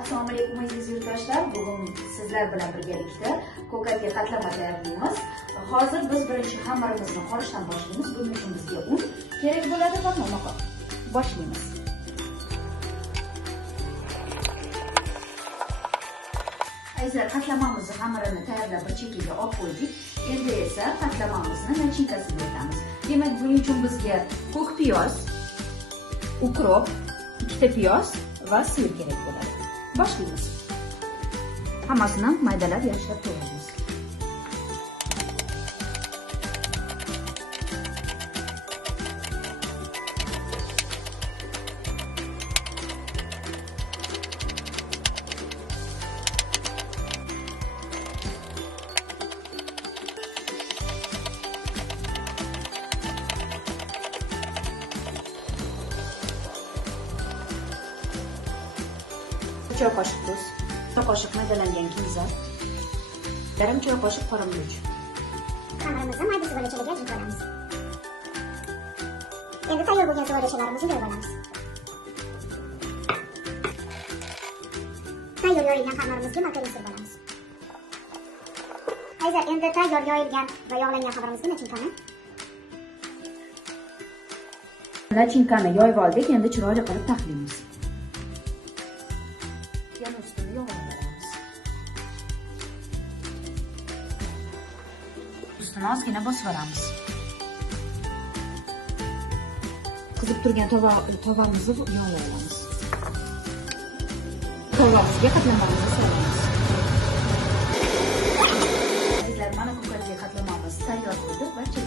Assalomu alaykum aziz yurtdoshlar. Bugun sizlar bilan birgalikda ko'katga qatlama tayyorlaymiz. Hozir biz birinchi xamirimizni qorishdan boshlaymiz. Buning uchun bizga un kerak bo'ladi va mana boshlaymiz. Azizlar, qatlamamizni xamirini tayyorlab bir chekkaga olib qo'ydik. Endi esa qatlamamizni nachinkasiga o'tamiz. Demak, buning uchun bizga ko'k piyoz, ukrop, ikkita piyoz va sir kerak bo'ladi. Boshlaymiz. Hammasini maydalab yashirib qo'yamiz. Choy qoshiq tuz, choy qoshiq maydalangan kimzat, yarim choy qoshiq qora murch. Xamirimizni mayda suvolechalarga ajratib olamiz. Endi tayyor bo'lgan suvolechalarimizni yoyib olamiz. Tayyor yoyilgan xamirimizga makaron surib olamiz. Ayzar, endi tayyor yoyilgan va yog'langan xamirimizga Nachinkani yoyib oldik, endi chiroyli qilib taxlaymiz. Yana ustini yog'laymiz. Ustini ozgina bosib olamiz. Qizib turgan tovamizni yog'laymiz. Tovamizga qatlamamizni solamiz. Sizlar, mana ko'katli qatlamamiz tayyor bo'ldi. Barcha